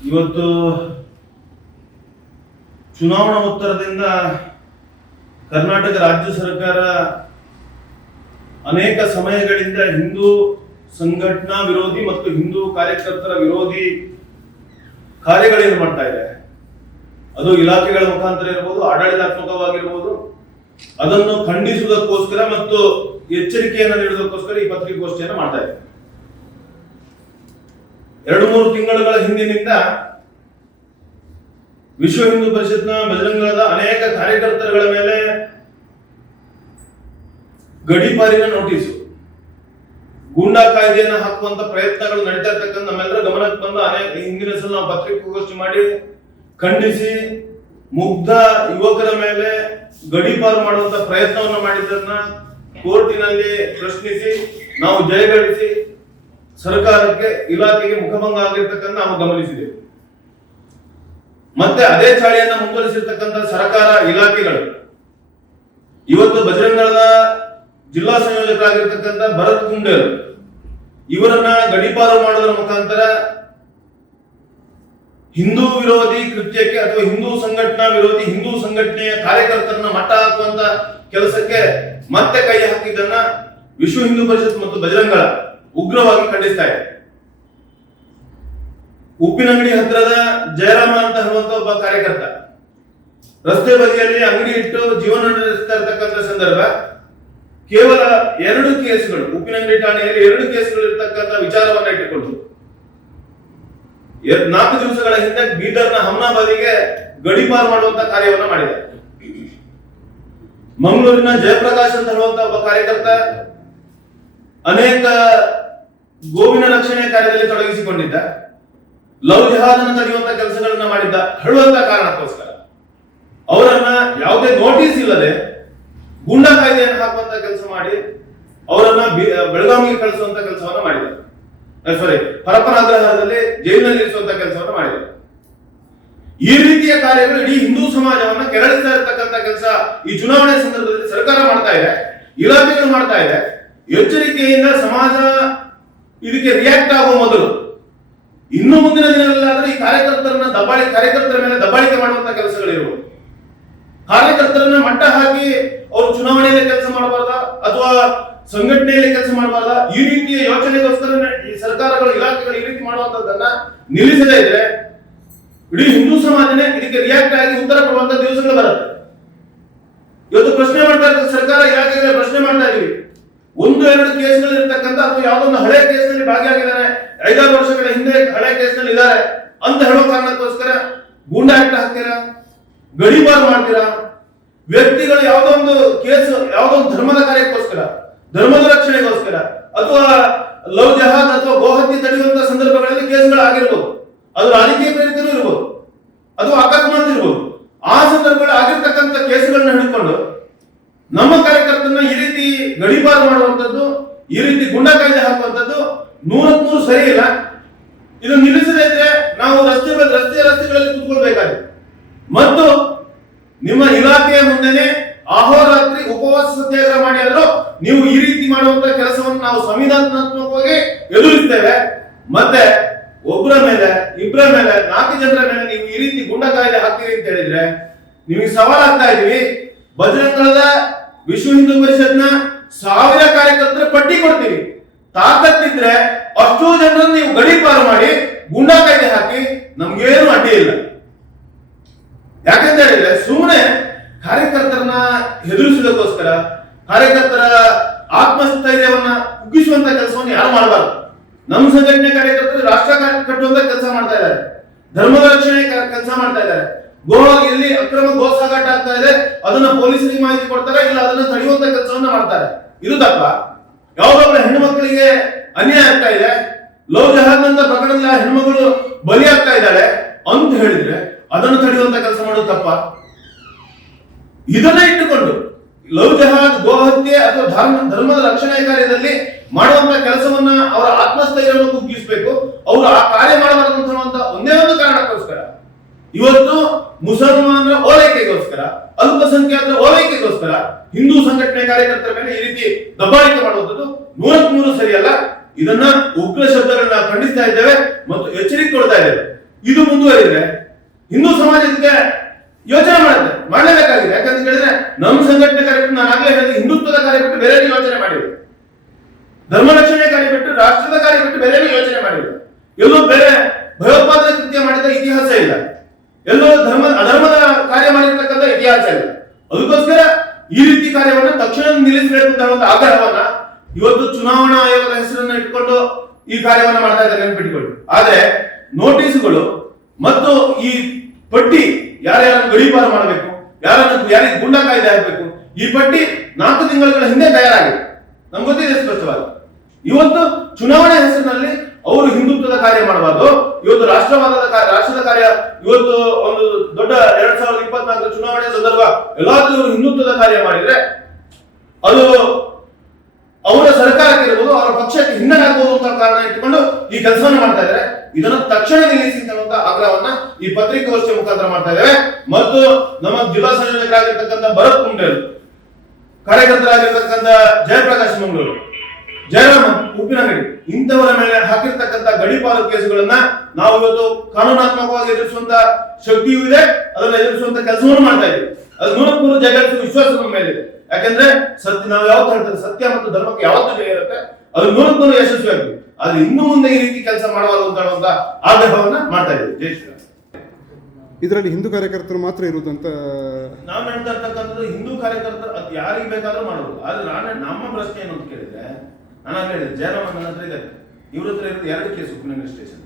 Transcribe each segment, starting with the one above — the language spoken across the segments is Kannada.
ಇವತ್ತು ಚುನಾವಣಾ ಉತ್ತರದಿಂದ ಕರ್ನಾಟಕ ರಾಜ್ಯ ಸರ್ಕಾರ ಅನೇಕ ಸಮಯಗಳಿಂದ ಹಿಂದೂ ಸಂಘಟನಾ ವಿರೋಧಿ ಮತ್ತು ಹಿಂದೂ ಕಾರ್ಯಕರ್ತರ ವಿರೋಧಿ ಕಾರ್ಯಗಳೇನು ಮಾಡ್ತಾ ಇದೆ? ಅದು ಇಲಾಖೆಗಳ ಮುಖಾಂತರ ಇರಬಹುದು ಆಡಳಿತಾತ್ಮಕವಾಗಿರ್ಬೋದು. ಅದನ್ನು ಖಂಡಿಸುವುದಕ್ಕೋಸ್ಕರ ಮತ್ತು ಎಚ್ಚರಿಕೆಯನ್ನು ನೀಡುವುದಕ್ಕೋಸ್ಕರ ಈ ಪತ್ರಿಕಾಗೋಷ್ಠಿಯನ್ನು ಮಾಡ್ತಾ ಇದೆ ಎರಡು ಮೂರು ತಿಂಗಳುಗಳ ಹಿಂದಿನಿಂದ ವಿಶ್ವ ಹಿಂದೂ ಪರಿಷತ್ನ ಬಜರಂಗದ ಅನೇಕ ಕಾರ್ಯಕರ್ತರುಗಳ ಮೇಲೆ ಗಡಿಪಾರಿನ ನೋಟಿಸು. ಗೂಂಡಾ ಕಾಯ್ದೆಯನ್ನು ಹಾಕುವಂತ ಪ್ರಯತ್ನಗಳು ನಡೀತಾ ಇರ್ತಕ್ಕಂಥ ನಮ್ಮೆಲ್ಲರ ಗಮನಕ್ಕೆ ಬಂದು ಅನೇಕ ಹಿಂದಿನ ಸಲ ನಾವು ಪತ್ರಿಕಾಗೋಷ್ಠಿ ಮಾಡಿ ಖಂಡಿಸಿ ಮುಗ್ಧ ಯುವಕರ ಮೇಲೆ ಗಡಿಪಾರು ಮಾಡುವಂತ ಪ್ರಯತ್ನವನ್ನು ಮಾಡಿದ್ದನ್ನ ಕೋರ್ಟಿನಲ್ಲಿ ಪ್ರಶ್ನಿಸಿ ನಾವು ಜಯಗಳಿಸಿ ಸರ್ಕಾರಕ್ಕೆ ಇಲಾಖೆಗೆ ಮುಖಭಂಗ ಆಗಿರ್ತಕ್ಕಂಥ ನಾವು ಗಮನಿಸಿದೆವು ಮತ್ತೆ ಅದೇ ಚಾಳಿಯನ್ನ ಮುಂದುವರಿಸಿರ್ತಕ್ಕಂಥ ಸರ್ಕಾರ ಇಲಾಖೆಗಳು. ಇವತ್ತು ಬಜರಂಗದಳದ ಜಿಲ್ಲಾ ಸಂಯೋಜಕರಾಗಿರ್ತಕ್ಕಂಥ ಭರತ್ ಕುಂಡೇಲ್ ಇವರನ್ನ ಗಡಿಪಾರು ಮಾಡೋದ್ರ ಮುಖಾಂತರ ಹಿಂದೂ ವಿರೋಧಿ ಕೃತ್ಯಕ್ಕೆ ಅಥವಾ ಹಿಂದೂ ಸಂಘಟನಾ ವಿರೋಧಿ ಹಿಂದೂ ಸಂಘಟನೆಯ ಕಾರ್ಯಕರ್ತರನ್ನ ಮಟ್ಟ ಹಾಕುವಂತ ಕೆಲಸಕ್ಕೆ ಮತ್ತೆ ಕೈ ಹಾಕಿದ್ದನ್ನ ವಿಶ್ವ ಹಿಂದೂ ಪರಿಷತ್ ಮತ್ತು ಬಜರಂಗಳ ಉಗ್ರವಾಗಿ ಖಂಡಿಸ್ತಾ ಇದೆ. ಉಪ್ಪಿನಂಗಡಿ ಹತ್ತಿರದ ಜಯರಾಮ ಅಂತ ಹೇಳುವಂತ ಒಬ್ಬ ಕಾರ್ಯಕರ್ತ. ರಸ್ತೆ ಬದಿಯಲ್ಲಿ ಅಂಗಡಿ ಇಟ್ಟು ಜೀವನ ನಡೆಸ್ತಾ ಸಂದರ್ಭ, ಕೇವಲ ಎರಡು ಕೇಸ್ಗಳು ಉಪ್ಪಿನಂಗಡಿ ಠಾಣೆಯಲ್ಲಿ ಎರಡು ಕೇಸ್ಗಳು ಇರ್ತಕ್ಕಂಥ ವಿಚಾರವನ್ನ ಇಟ್ಟುಕೊಂಡು ನಾಲ್ಕು ದಿವಸಗಳ ಹಿಂದೆ ಬೀದರ್ನ ಹಮ್ನಾಬಾದಿಗೆ ಗಡಿಪಾರು ಮಾಡುವಂತ ಕಾರ್ಯವನ್ನ ಮಾಡಿದೆ. ಮಂಗಳೂರಿನ ಜಯಪ್ರಕಾಶ್ ಅಂತ ಹೇಳುವಂತ ಒಬ್ಬ ಕಾರ್ಯಕರ್ತ, ಅನೇಕ ಗೋವಿನ ರಕ್ಷಣೆ ಕಾರ್ಯದಲ್ಲಿ ತೊಡಗಿಸಿಕೊಂಡಿದ್ದ, ಲವ್ ಜಿಹಾದನ್ನು ತಡೆಯುವಂತ ಕೆಲಸಗಳನ್ನ ಮಾಡಿದ್ದ ಹೇಳುವಂತ ಕಾರಣಕ್ಕೋಸ್ಕರ. ಅವರನ್ನ ಯಾವುದೇ ನೋಟಿಸ್ ಇಲ್ಲದೆ ಗುಂಡ ಕಾಯ್ದೆಯನ್ನು ಹಾಕುವಂತ ಕೆಲಸ ಮಾಡಿ, ಅವರನ್ನ ಬೆಳಗಾವಿಗೆ ಕಳಿಸುವಂತ ಕೆಲಸವನ್ನ ಮಾಡಿದ್ದಾರೆ ಸಾರಿ ಪರಪರಾಗ್ರಹದಲ್ಲಿ ಜೈಲಿನಲ್ಲಿ ಇರಿಸುವಂತ ಕೆಲಸವನ್ನ ಮಾಡಿದ್ದಾರೆ ಈ ರೀತಿಯ ಕಾರ್ಯಗಳು ಇಡೀ ಹಿಂದೂ ಸಮಾಜವನ್ನ ಕೆರಳಿಸ್ತಾ ಇರತಕ್ಕಂತ ಕೆಲಸ ಈ ಚುನಾವಣೆ ಸಂದರ್ಭದಲ್ಲಿ ಸರ್ಕಾರ ಮಾಡ್ತಾ ಇದೆ, ಇಲಾಖೆಗಳು ಮಾಡ್ತಾ ಇದೆ. ಎಚ್ಚರಿಕೆಯಿಂದ ಸಮಾಜ ಇದಕ್ಕೆ ರಿಯಾಕ್ಟ್ ಆಗುವ ಮೊದಲು. ಇನ್ನು ಮುಂದಿನ ದಿನಗಳಲ್ಲಾದ್ರೆ ಈ ಕಾರ್ಯಕರ್ತರನ್ನ ದಬ್ಬಾಳಿ ಕಾರ್ಯಕರ್ತರ ಮೇಲೆ ದಬ್ಬಾಳಿಕೆ ಮಾಡುವಂತ ಕೆಲಸಗಳಿರುವುದು ಕಾರ್ಯಕರ್ತರನ್ನ ಮಟ್ಟ ಹಾಕಿ ಅವರು ಚುನಾವಣೆಯಲ್ಲಿ ಕೆಲಸ ಮಾಡಬಾರ್ದ ಅಥವಾ ಸಂಘಟನೆಯಲ್ಲಿ ಕೆಲಸ ಮಾಡಬಾರ್ದ, ಈ ರೀತಿಯ ಯೋಚನೆಗೋಸ್ಕರ ಈ ಸರ್ಕಾರಗಳು, ಇಲಾಖೆಗಳು ಈ ರೀತಿ ಮಾಡುವಂತದ್ದನ್ನ ನಿಲ್ಲಿಸದೇ ಇದ್ರೆ ಇಡೀ ಹಿಂದೂ ಸಮಾಜನೇ ಇದಕ್ಕೆ ರಿಯಾಕ್ಟ್ ಆಗಿ ಉತ್ತರ ಕೊಡುವಂತ ದಿವಸಗಳು ಬರುತ್ತೆ. ಇವತ್ತು ಪ್ರಶ್ನೆ ಮಾಡ್ತಾ ಇರ್ತದೆ ಸರ್ಕಾರ ಇಲಾಖೆಗಳ ಪ್ರಶ್ನೆ ಮಾಡ್ತಾ ಇದೀವಿ. ಒಂದು, ಎರಡು ಕೇಸ್ಗಳು ಇರ್ತಕ್ಕಂಥ ಅಥವಾ ಯಾವ್ದೊಂದು ಹಳೆ ಹಳೆ ಕೇಸ್ನಲ್ಲಿ ಭಾಗಿಯಾಗಿದ್ದಾರೆ. ಐದಾರು ವರ್ಷಗಳ ಹಿಂದೆ ಹಳೆ ಕೇಸ್ನಲ್ಲಿ ಇದ್ದಾರೆ. ಅಂತ ಹೇಳೋ ಕಾರಣಕ್ಕೋಸ್ಕರ ಗೂಂಡಾ ಆಕ್ಟ್ ಹಾಕ್ತೀರಾ? ಗಡಿಪಾರು ಮಾಡ್ತೀರಾ? ವ್ಯಕ್ತಿಗಳು ಯಾವುದೋ ಒಂದು ಕೇಸ್, ಯಾವುದೋ ಧರ್ಮದ ಕಾರ್ಯಕ್ಕೋಸ್ಕರ ಧರ್ಮದ ರಕ್ಷಣೆಗೋಸ್ಕರ ಅಥವಾ ಲವ್ ಜಹಾದ್ ಅಥವಾ ಗೋಹತ್ಯೆ ತಡೆಯುವಂತ ಸಂದರ್ಭಗಳಲ್ಲಿ ಕೇಸ್ಗಳು ಆಗಿರ್ಬೋದು. ಅದು ರಾಜಕೀಯ ಪ್ರೇರಿತನೂ ಇರ್ಬೋದು. ಅಥವಾ ಅಕಸ್ಮಾತ್ ಇರ್ಬೋದು. ಆ ಸಂದರ್ಭಗಳಲ್ಲಿ ಆಗಿರ್ತಕ್ಕಂಥ ಕೇಸ್ಗಳನ್ನ ಹಿಡ್ಕೊಂಡು ನಮ್ಮ ಕಾರ್ಯಕರ್ತರನ್ನ ಈ ರೀತಿ ಗಡಿಪಾರು ಮಾಡುವಂತದ್ದು ಈ ರೀತಿ ಗುಂಡ ಕಾಯ್ದೆ ಹಾಕುವಂತದ್ದು ನೂರಕ್ಕೆ ನೂರು ಸರಿ ಇಲ್ಲ ಇದು ನಿಲ್ಲಿಸದೇ ಇದ್ರೆ ನಾವು ರಸ್ತೆ ರಸ್ತೆ ರಸ್ತೆಗಳಲ್ಲಿ ಕೂತ್ಕೊಳ್ಬೇಕಾಗಿದೆ. ಮತ್ತು ನಿಮ್ಮ ಇಲಾಖೆಯ ಮುಂದೆನೆ ಅಹೋರಾತ್ರಿ ಉಪವಾಸ ಸತ್ಯಾಗ್ರಹ ಮಾಡಿ ಆದ್ರೂ ನೀವು ಈ ರೀತಿ ಮಾಡುವಂತ ಕೆಲಸವನ್ನು ನಾವು ಸಂವಿಧಾನಾತ್ಮಕವಾಗಿ ಎದುರಿಸ್ತೇವೆ. ಮತ್ತೆ ಒಬ್ಬರ ಮೇಲೆ, ಇಬ್ಬರ ಮೇಲೆ, ನಾಲ್ಕು ಜನರ ಮೇಲೆ ನೀವು ಈ ರೀತಿ ಗುಂಡ ಕಾಯಿಲೆ ಹಾಕ್ತೀರಿ ಅಂತ ಹೇಳಿದ್ರೆ ನಿಮಗೆ ಸವಾಲಾಗ್ತಾ ಇದೀವಿ ಬಜರಂಗದ ವಿಶ್ವ ಹಿಂದೂ ಪರಿಷತ್ನ ಸಾವಿರ ಕಾರ್ಯಕರ್ತರ ಪಟ್ಟಿ ಕೊಡ್ತೀವಿ. ತಾಕತ್ತಿದ್ರೆ ಅಷ್ಟು ಜನರನ್ನು ನೀವು ಗಡೀಪಾರು ಮಾಡಿ ಗುಂಡಾ ಕಾಯ್ದೆ ಹಾಕಿ ನಮ್ಗೇನು ಅಡ್ಡಿ ಇಲ್ಲ. ಯಾಕಂತ ಹೇಳಿದ್ರೆ ಸುಮ್ಮನೆ ಕಾರ್ಯಕರ್ತರನ್ನ ಹೆದರಿಸುವುದಕ್ಕೋಸ್ಕರ ಕಾರ್ಯಕರ್ತರ ಆತ್ಮಸ್ಥೈರ್ಯವನ್ನ ಕುಗ್ಗಿಸುವಂತ ಕೆಲಸವನ್ನು ಯಾರು ಮಾಡಬಾರದು. ನಮ್ಮ ಸಂಘಟನೆ ಕಾರ್ಯಕರ್ತರು ರಾಷ್ಟ್ರ ಕಟ್ಟುವಂತ ಕೆಲಸ ಮಾಡ್ತಾ ಇದ್ದಾರೆ. ಧರ್ಮದ ರಕ್ಷಣೆ ಕೆಲಸ ಮಾಡ್ತಾ ಇದ್ದಾರೆ. ಗೋ ಎಲ್ಲಿ ಅಕ್ರಮ ಗೋ ಸಾಗಾಟ ಆಗ್ತಾ ಇದೆ, ಅದನ್ನ ಪೊಲೀಸರಿಗೆ ಮಾಹಿತಿ ಕೊಡ್ತಾರೆ ಇಲ್ಲ ಅದನ್ನ ತಡೆಯುವಂತ ಕೆಲಸವನ್ನ ಮಾಡ್ತಾರೆ. ಇದು ತಪ್ಪ. ಯಾವ್ದೊಬ್ಬರ ಹೆಣ್ಮಕ್ಳಿಗೆ ಅನ್ಯಾಯ ಆಗ್ತಾ ಇದೆ. ಲವ್ ಜಹಾದ್ ಅಂತ ಪ್ರಕರಣದಲ್ಲಿ ಆ ಹೆಣ್ಮಗಳು ಬಲಿ ಆಗ್ತಾ ಇದ್ದಾಳೆ ಅಂತ ಹೇಳಿದ್ರೆ ಅದನ್ನು ತಡೆಯುವಂತ ಕೆಲಸ ಮಾಡೋದು ತಪ್ಪ. ಇದನ್ನ ಇಟ್ಟುಕೊಂಡು ಲವ್ ಜಹಾದ್ ಗೋಹತ್ಯೆ ಅಥವಾ ಧರ್ಮ, ಧರ್ಮದ ರಕ್ಷಣೆ ಕಾರ್ಯದಲ್ಲಿ ಮಾಡುವಂತ ಕೆಲಸವನ್ನ ಅವರ ಆತ್ಮಸ್ಥೈರ್ಯವನ್ನು ಕುಗ್ಗಿಸಬೇಕು. ಅವರು ಆ ಕಾರ್ಯ ಮಾಡಬಾರದು ಅಂತ ಒಂದೇ ಒಂದು ಕಾರಣಕ್ಕೋಸ್ಕರ. ಇವತ್ತು ಮುಸಲ್ಮಾನರ ಓಲೈಕೆಗೋಸ್ಕರ, ಅಲ್ಪಸಂಖ್ಯಾತರ ಓಲೈಕೆಗೋಸ್ಕರ ಹಿಂದೂ ಸಂಘಟನೆ ಕಾರ್ಯಕರ್ತರ ಮೇಲೆ ಈ ರೀತಿ ದಬ್ಬಾಳಿಕೆ ಮಾಡುವಂಥದ್ದು ನೂರಕ್ಕೆ ನೂರು ಸರಿಯಲ್ಲ ಇದನ್ನ ಉಗ್ರ ಶಬ್ದಗಳನ್ನ ಖಂಡಿಸ್ತಾ ಇದ್ದೇವೆ ಮತ್ತು ಎಚ್ಚರಿಕೆ ಕೊಡ್ತಾ ಇದ್ದೇವೆ. ಇದು ಮುಂದುವರಿದ್ರೆ ಹಿಂದೂ ಸಮಾಜಕ್ಕೆ ಯೋಚನೆ ಮಾಡುತ್ತೆ, ಮಾಡಲೇಬೇಕಾಗಿದೆ. ಯಾಕಂತ ಹೇಳಿದ್ರೆ ನಮ್ಮ ಸಂಘಟನೆ ಕಾರ್ಯಕ್ರಮ ನಾನು ಆಗ್ಲೇ ಹೇಳಿದ್ರೆ ಹಿಂದುತ್ವದ ಕಾರ್ಯಬಿಟ್ಟು ಬೇರೆ ಯೋಚನೆ ಮಾಡಿದ್ರು ಧರ್ಮ ರಕ್ಷಣೆ ಬಿಟ್ಟು ರಾಷ್ಟ್ರದ ಕಾರ್ಯ ಬಿಟ್ಟು ಬೇರೆ ಯೋಚನೆ ಮಾಡಿದ್ರು ಎಲ್ಲೂ ಬೇರೆ ಭಯೋತ್ಪಾದನೆ ಕೃತ್ಯ ಮಾಡಿದ ಇತಿಹಾಸ ಇಲ್ಲ. ಎಲ್ಲೋ ಧರ್ಮ, ಅಧರ್ಮದ ಕಾರ್ಯ ಮಾಡಿರ್ತಕ್ಕಂಥ ಇತಿಹಾಸ ಇಲ್ಲ. ಅದಕ್ಕೋಸ್ಕರ ಈ ರೀತಿ ಕಾರ್ಯವನ್ನ ತಕ್ಷಣ ನಿಲ್ಲಿಸಬೇಕು ಅಂತ ಒಂದು ಆಗ್ರಹವನ್ನ ಇವತ್ತು ಚುನಾವಣಾ ಆಯೋಗದ ಹೆಸರನ್ನ ಇಟ್ಕೊಂಡು ಈ ಕಾರ್ಯವನ್ನ ಮಾಡ್ತಾ ಇದ್ದಾರೆ ನೆನ್ಪಿಟ್ಕೊಳ್ಳಿ. ಆದ್ರೆ ನೋಟಿಸ್ಗಳು ಮತ್ತು ಈ ಪಟ್ಟಿ ಯಾರ್ಯಾರನ್ನು ಗಡೀಪಾರು ಮಾಡಬೇಕು, ಯಾರನ್ನು ಯಾರಿಗೆ ಗುಂಡ ಕಾಯ್ದೆ ಹಾಕಬೇಕು, ಈ ಪಟ್ಟಿ ನಾಲ್ಕು ತಿಂಗಳ ಹಿಂದೆ ತಯಾರಾಗಿದೆ. ನಮ್ಗೆ ಗೊತ್ತಿದೆ ಸ್ಪಷ್ಟವಾಗಿ ಇವತ್ತು ಚುನಾವಣೆ ಹೆಸರಿನಲ್ಲಿ ಅವರು ಹಿಂದುತ್ವದ ಕಾರ್ಯ ಮಾಡಬಾರ್ದು. ಇವತ್ತು ರಾಷ್ಟ್ರವಾದದ ರಾಷ್ಟ್ರದ ಕಾರ್ಯ ಇವತ್ತು ಒಂದು ದೊಡ್ಡ ಎರಡ್ ಸಾವಿರದ ಇಪ್ಪತ್ನಾಲ್ಕು ಚುನಾವಣೆ ಸಂದರ್ಭ, ಎಲ್ಲಾದ್ರೂ ಹಿಂದುತ್ವದ ಕಾರ್ಯ ಮಾಡಿದ್ರೆ ಅದು ಅವರ ಸರ್ಕಾರಕ್ಕೆ ಇರ್ಬೋದು, ಅವರ ಪಕ್ಷಕ್ಕೆ ಹಿನ್ನಡೆಯಾಗಬಹುದು ಅಂತ ಕಾರಣ ಇಟ್ಟುಕೊಂಡು ಈ ಕೆಲಸವನ್ನು ಮಾಡ್ತಾ ಇದ್ದಾರೆ. ಇದನ್ನು ತಕ್ಷಣ ನಿಲ್ಲಿಸಿ ಆಗ್ರಹವನ್ನ ಈ ಪತ್ರಿಕಾಗೋಷ್ಠಿಯ ಮುಖಾಂತರ ಮಾಡ್ತಾ ಇದ್ದೇವೆ. ಮತ್ತು ನಮ್ಮ ಜಿಲ್ಲಾ ಸಂಯೋಜಕರಾಗಿರ್ತಕ್ಕಂಥ ಭರತ್ ಕುಂಡೇರು ಕಾರ್ಯಕರ್ತರಾಗಿರ್ತಕ್ಕಂಥ ಜಯಪ್ರಕಾಶ್ ಮಂಗಳೂರು. ಜಯರಾಮ ಉಪ್ಪಿನಂಗಡಿ ಇಂಥವರ ಮೇಲೆ ಹಾಕಿರ್ತಕ್ಕಂಥ ಗಡಿಪಾಲು ಕೇಸುಗಳನ್ನ ನಾವು ಇವತ್ತು ಕಾನೂನಾತ್ಮಕವಾಗಿ ಎದುರಿಸುವಂತ ಶಕ್ತಿಯೂ ಇದೆ ಅದನ್ನ ಎದುರಿಸುವಂತ ಕೆಲಸವನ್ನು ಮಾಡ್ತಾ ಇದ್ದೀವಿ. ಅದು ನೂರಕ್ಕೂರು ಜಗತ್ತು ವಿಶ್ವಾಸ ನಮ್ಮ ಮೇಲೆ ಇದೆ. ಯಾಕಂದ್ರೆ ಸತ್ಯ ನಾವು ಯಾವತ್ತು ಹೇಳ್ತಾರೆ ಸತ್ಯ ಮತ್ತು ಧರ್ಮಕ್ಕೆ ಯಾವತ್ತು ಜಯ ಇರುತ್ತೆ. ಅದು ನೂರಕ್ಕೂ ನೂರು ಯಶಸ್ವಿ ಆಗ್ತದೆ ಆದ್ರೆ ಇನ್ನು ಮುಂದೆ ಈ ರೀತಿ ಕೆಲಸ ಮಾಡಬಾರದು ಅಂತ ಹೇಳುವಂತ ಆಗ್ರಹವನ್ನ ಮಾಡ್ತಾ ಇದ್ದೀವಿ. ಜೈ ಶ್ರೀರಾಮ್. ಇದರಲ್ಲಿ ಹಿಂದೂ ಕಾರ್ಯಕರ್ತರು ಮಾತ್ರ ಇರುವುದಂತ ನಾನು ಹೇಳ್ತಾ ಇರ್ತಕ್ಕಂಥದ್ದು ಹಿಂದೂ ಕಾರ್ಯಕರ್ತರು ಅದು ಯಾರಿಗೆ ಬೇಕಾದ್ರೂ ಮಾಡಬಹುದು. ಆದ್ರೆ ನಾನು ನಮ್ಮ ಪ್ರಶ್ನೆ ಏನು ಅಂತ ಕೇಳಿದ್ರೆ ನಾನು ಹೇಳಿದೆ, ಜಯರಾಮ್ ನನ್ನ ಹತ್ರ ಇದೆ ಇವ್ರ ಹತ್ರ ಇರೋದು ಎರಡು ಕೇಸ್ ಸ್ಟೇಷನ್.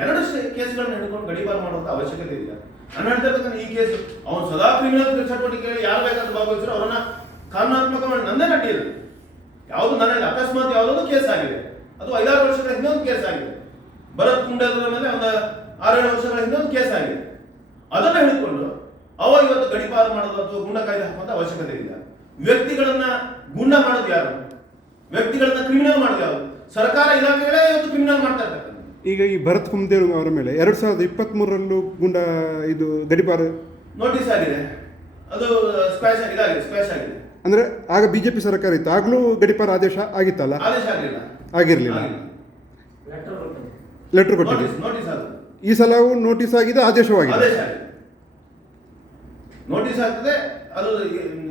ಎರಡು ಕೇಸ್ಗಳನ್ನ ಹಿಡ್ಕೊಂಡು ಗಡಿಪಾರು ಮಾಡುವಂತ ಅವಶ್ಯಕತೆ ಇಲ್ಲ. ನಾನು ಹೇಳ್ತಾ ಈ ಕೇಸ್, ಅವನು ಸದಾ ಕ್ರಿಮಿನಲ್ ಚಟುವಟಿಕೆಗಳು ಯಾರು ಬೇಕಾದ್ರೂ ಭಾಗವಹಿಸಿದ್ರು ಅವರನ್ನ ಕಾನೂನಾತ್ಮಕ ನನ್ನೇ ನಟಿಯಿಲ್ಲ ಯಾವುದು ನನ್ನಲ್ಲಿ ಅಕಸ್ಮಾತ್ ಯಾವುದೋ ಕೇಸ್ ಆಗಿದೆ. ಅದು ಐದಾರು ವರ್ಷಗಳ ಹಿಂದೆ ಒಂದು ಕೇಸ್ ಆಗಿದೆ. ಭರತ್ ಕುಂಡೇದ್ರ ಮೇಲೆ ಒಂದು ಆರೇಳು ವರ್ಷಗಳ ಹಿಂದೆ ಒಂದು ಕೇಸ್ ಆಗಿದೆ. ಅದನ್ನ ಹಿಡ್ಕೊಂಡು ಅವ ಇವತ್ತು ಗಡಿಪಾರು ಮಾಡೋದು ಅಥವಾ ಗುಂಡ ಕಾಯ್ದೆ ಹಾಕುವಂತ ಅವಶ್ಯಕತೆ ಇಲ್ಲ. ವ್ಯಕ್ತಿಗಳನ್ನ ಗುಂಡ ಮಾಡೋದು ಯಾರು? ವ್ಯಕ್ತಿಗಳನ್ನ ಕ್ರಿಮಿನಲ್ ಮಾಡಿದೆ ಅವರು. ಸರ್ಕಾರ ಇಲಾಖೆಗಳೇ ಇವತ್ತು ಕ್ರಿಮಿನಲ್ ಮಾಡ್ತಾ ಇದ್ದಾರೆ. ಈಗ ಈ ಭರತ್ ಕುಮದೇವ್ ಅವರ ಮೇಲೆ ಎರಡ್ ಸಾವಿರದ ಇಪ್ಪತ್ತ್ ಮೂರರಲ್ಲೂ ಗುಂಡ ಇದು ಗಡಿಪಾರು ನೋಟಿಸ್ ಆಗಿದೆ. ಅದು ಸ್ಕ್ವಾಶ್ ಆಗಿದೆ ಆಗಿದೆ ಸ್ಕ್ವಾಶ್ ಆಗಿದೆ. ಅಂದ್ರೆ ಆಗ ಬಿಜೆಪಿ ಸರ್ಕಾರ ಇತ್ತು. ಆಗ್ಲೂ ಗಡಿಪಾರ ಆದೇಶ ಆಗಿತ್ತಲ್ಲ? ಆದೇಶ ಆಗಿಲ್ಲ. ಆಗಿರ್ಲಿಲ್ಲ. ಲೆಟರ್ ಕೊಟ್ಟಿದೆ ನೋಟಿಸ್ ನೋಟಿಸ್ ಆಗಿದೆ ಈ ಸಲವೂ ನೋಟಿಸ್ ಆಗಿದೆ ಆದೇಶವಾಗಿದೆ. ಆದೇಶ ನೋಟಿಸ್ ಆಗ್ತದೆ ಅದು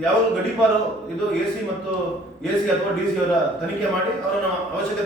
ಯಾವ ಗಡಿಪಾರು ಇದು ಎ ಮತ್ತು ಎ ಸಿ ಅಥವಾ ಡಿ ಸಿ ಅವರ ತನಿಖೆ ಮಾಡಿ ಅವರನ್ನು ಅವಶ್ಯಕತೆ